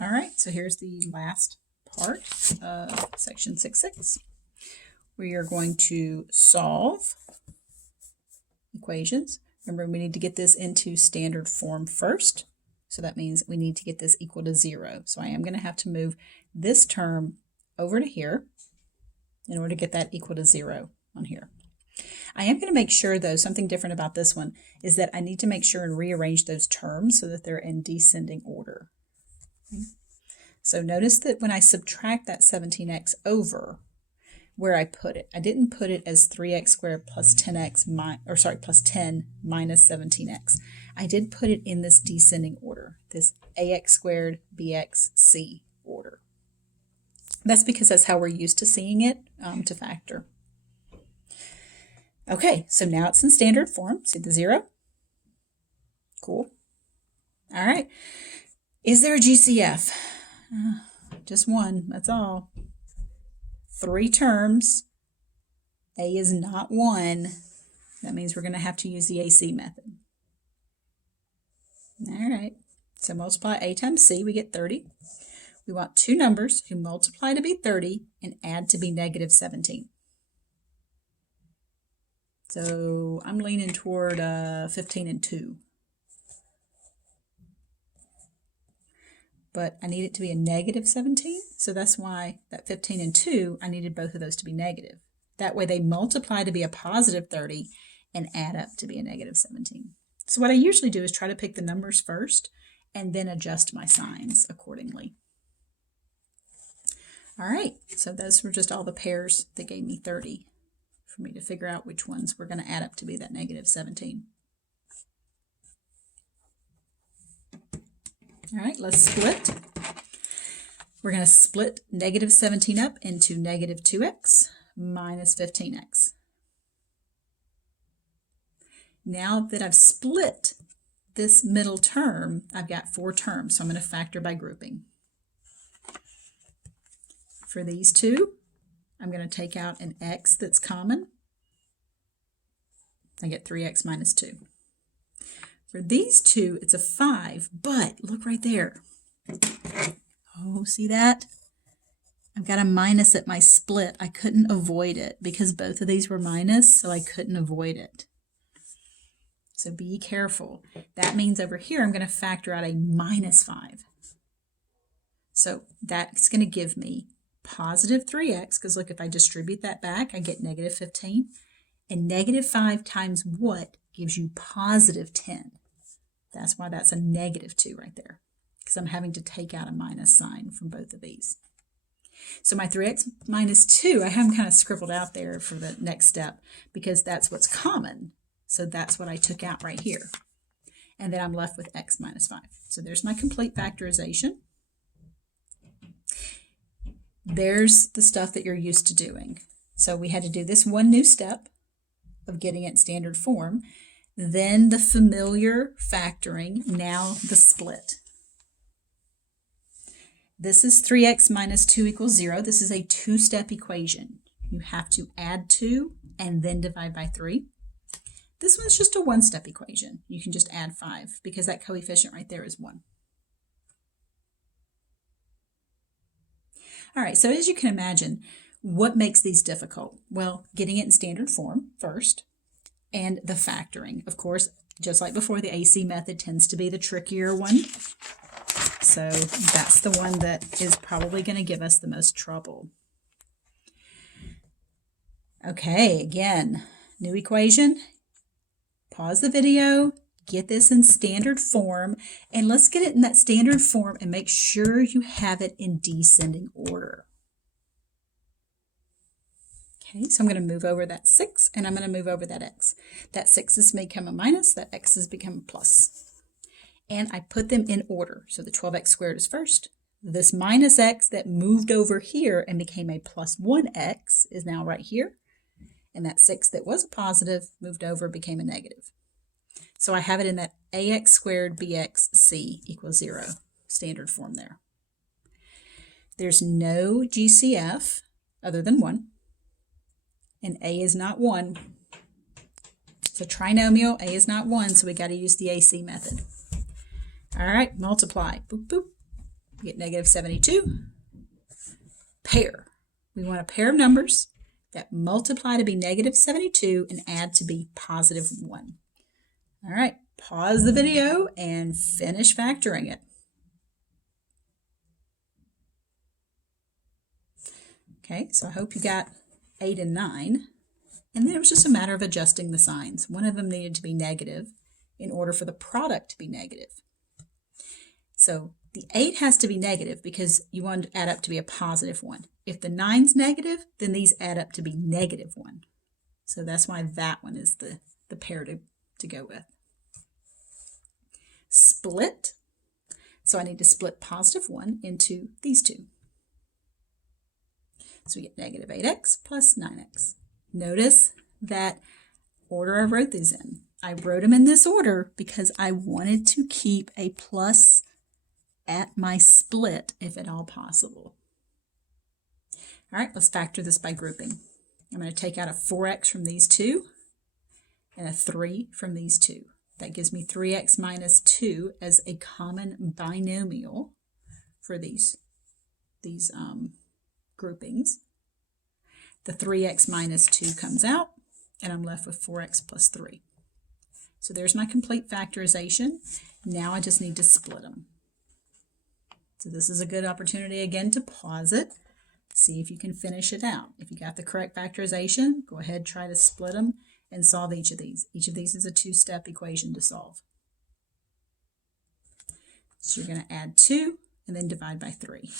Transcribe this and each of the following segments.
All right, so here's the last part of section 6.6. We are going to solve equations. Remember, we need to get this into standard form first. So that means we need to get this equal to 0. So I am going to have to move this term over to here in order to get that equal to 0 on here. I am going to make sure, though, something different about this one is that I need to make sure and rearrange those terms so that they're in descending order. Okay. So notice that when I subtract that 17x over, where I put it, I didn't put it as 3x squared plus 10x plus 10 minus 17x. I did put it in this descending order, this ax squared bx c order. That's because that's how we're used to seeing it to factor. Okay, so now it's in standard form. See the 0? Cool. All right. Is there a GCF? Just one, that's all. 3 terms. A is not 1. That means we're going to have to use the AC method. All right, so multiply A times C, we get 30. We want 2 numbers who multiply to be 30 and add to be negative 17. So I'm leaning toward 15 and 2. But I need it to be a negative 17, so that's why that 15 and 2, I needed both of those to be negative. That way they multiply to be a positive 30 and add up to be a negative 17. So what I usually do is try to pick the numbers first and then adjust my signs accordingly. All right, so those were just all the pairs that gave me 30 for me to figure out which ones were going to add up to be that negative 17. All right, let's split. We're going to split negative 17 up into negative 2x minus 15x. Now that I've split this middle term, I've got 4 terms, so I'm going to factor by grouping. For these two, I'm going to take out an x that's common. I get 3x minus 2. For these two, it's a 5, but look right there. Oh, see that? I've got a minus at my split. I couldn't avoid it because both of these were minus, so I couldn't avoid it. So be careful. That means over here, I'm going to factor out a minus 5. So that's going to give me positive 3x, because look, if I distribute that back, I get negative 15. And negative 5 times what gives you positive 10. That's why that's a negative 2 right there, because I'm having to take out a minus sign from both of these. So my 3x minus 2, I have them kind of scribbled out there for the next step because that's what's common. So that's what I took out right here. And then I'm left with x minus 5. So there's my complete factorization. There's the stuff that you're used to doing. So we had to do this one new step of getting it in standard form. Then the familiar factoring, now the split. This is 3x minus 2 equals 0. This is a 2-step equation. You have to add 2 and then divide by 3. This one's just a 1-step equation. You can just add 5 because that coefficient right there is 1. All right, so as you can imagine, what makes these difficult? Well, getting it in standard form first, and the factoring. Of course, just like before, the AC method tends to be the trickier one. So that's the one that is probably going to give us the most trouble. Okay, again, new equation. Pause the video, get this in standard form, and let's get it in that standard form and make sure you have it in descending order. Okay, so I'm going to move over that 6, and I'm going to move over that x. That 6 has become a minus, that x has become a plus. And I put them in order. So the 12x squared is first. This minus x that moved over here and became a plus 1x is now right here. And that 6 that was a positive moved over, became a negative. So I have it in that ax squared bx c equals 0 standard form there. There's no GCF other than 1. And a is not 1. It's a trinomial. A is not 1, so we got to use the AC method. All right, multiply. Boop, boop. We get negative 72. Pair. We want a pair of numbers that multiply to be negative 72 and add to be positive 1. All right, pause the video and finish factoring it. Okay, so I hope you got 8 and 9. And then it was just a matter of adjusting the signs. One of them needed to be negative in order for the product to be negative. So the 8 has to be negative because you want to add up to be a positive 1. If the 9's negative, then these add up to be negative 1. So that's why that one is the pair to go with. Split. So I need to split positive 1 into these two. So we get negative 8x plus 9x. Notice that order I wrote these in. I wrote them in this order because I wanted to keep a plus at my split if at all possible. All right, let's factor this by grouping. I'm going to take out a 4x from these two and a 3 from these two. That gives me 3x minus 2 as a common binomial for these groupings. The 3x minus 2 comes out, and I'm left with 4x plus 3. So there's my complete factorization. Now I just need to split them. So this is a good opportunity again to pause it, see if you can finish it out. If you got the correct factorization, go ahead, try to split them and solve each of these. Each of these is a two-step equation to solve. So you're going to add 2 and then divide by 3.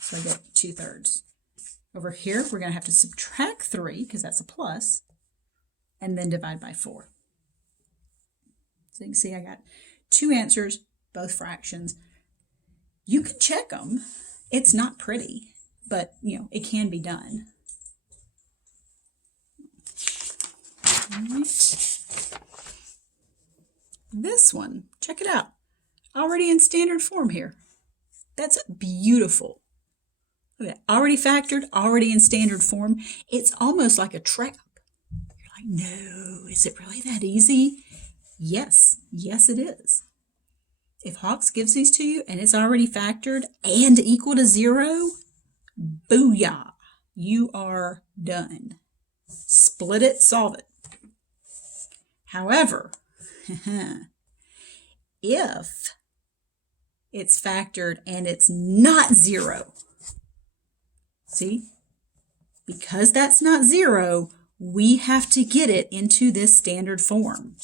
So I get 2/3. Over here, we're going to have to subtract 3 because that's a plus, and then divide by 4. So you can see I got 2 answers, both fractions. You can check them. It's not pretty, but it can be done. All right. This one, check it out. Already in standard form here. That's beautiful. Okay, already factored, already in standard form. It's almost like a trap. You're like, no, is it really that easy? Yes, yes it is. If Hawks gives these to you and it's already factored and equal to 0, booyah, you are done. Split it, solve it. However, if it's factored and it's not 0, see, because that's not 0, we have to get it into this standard form.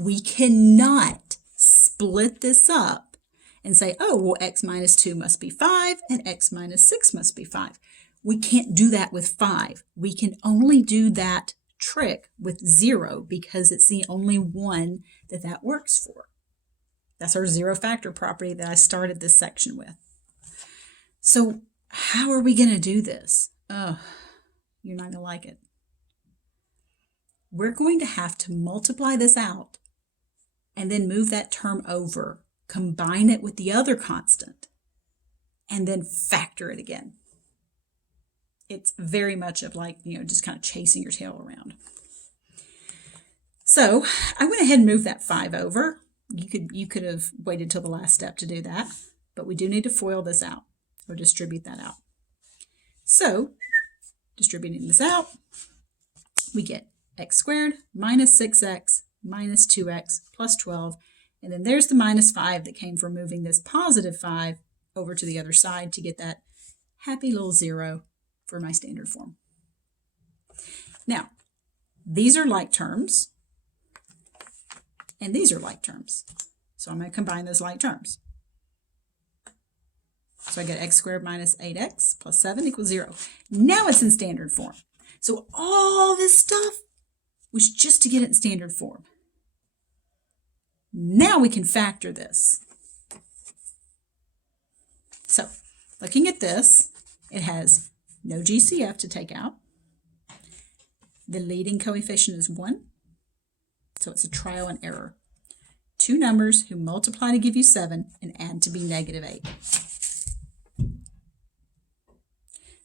We cannot split this up and say, oh, well, x minus 2 must be 5 and x minus 6 must be 5. We can't do that with 5. We can only do that trick with 0 because it's the only one that works for. That's our 0 factor property that I started this section with. So how are we going to do this? Oh, you're not going to like it. We're going to have to multiply this out and then move that term over, combine it with the other constant, and then factor it again. It's very much of like, just kind of chasing your tail around. So I went ahead and moved that 5 over. You could have waited till the last step to do that, but we do need to FOIL this out or distribute that out. So distributing this out, we get x squared minus 6x minus 2x plus 12, and then there's the minus 5 that came from moving this positive 5 over to the other side to get that happy little 0 for my standard form. Now, these are like terms, and these are like terms. So I'm going to combine those like terms. So I get x squared minus 8x plus 7 equals 0. Now it's in standard form. So all this stuff was just to get it in standard form. Now we can factor this. So looking at this, it has no GCF to take out. The leading coefficient is 1. So it's a trial and error. 2 numbers who multiply to give you 7 and add to be negative 8.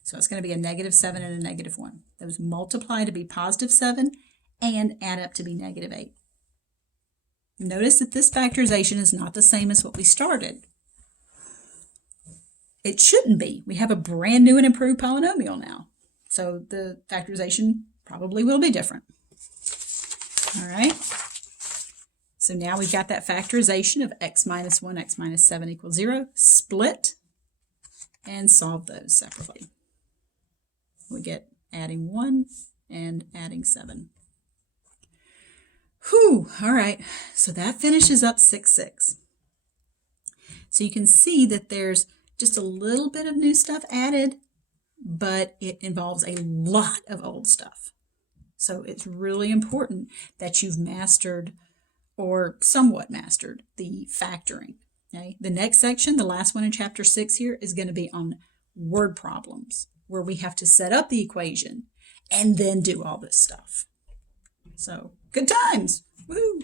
So it's going to be a negative 7 and a negative 1. Those multiply to be positive 7 and add up to be negative 8. Notice that this factorization is not the same as what we started. It shouldn't be. We have a brand new and improved polynomial now. So the factorization probably will be different. All right. So now we've got that factorization of x minus 1, x minus 7 equals 0. Split and solve those separately. We get adding 1 and adding 7. Whew, all right, so that finishes up 6-6. So you can see that there's just a little bit of new stuff added, but it involves a lot of old stuff. So it's really important that you've mastered or somewhat mastered the factoring. Okay? The next section, the last one in chapter 6 here, is going to be on word problems, where we have to set up the equation and then do all this stuff. So, good times! Woo!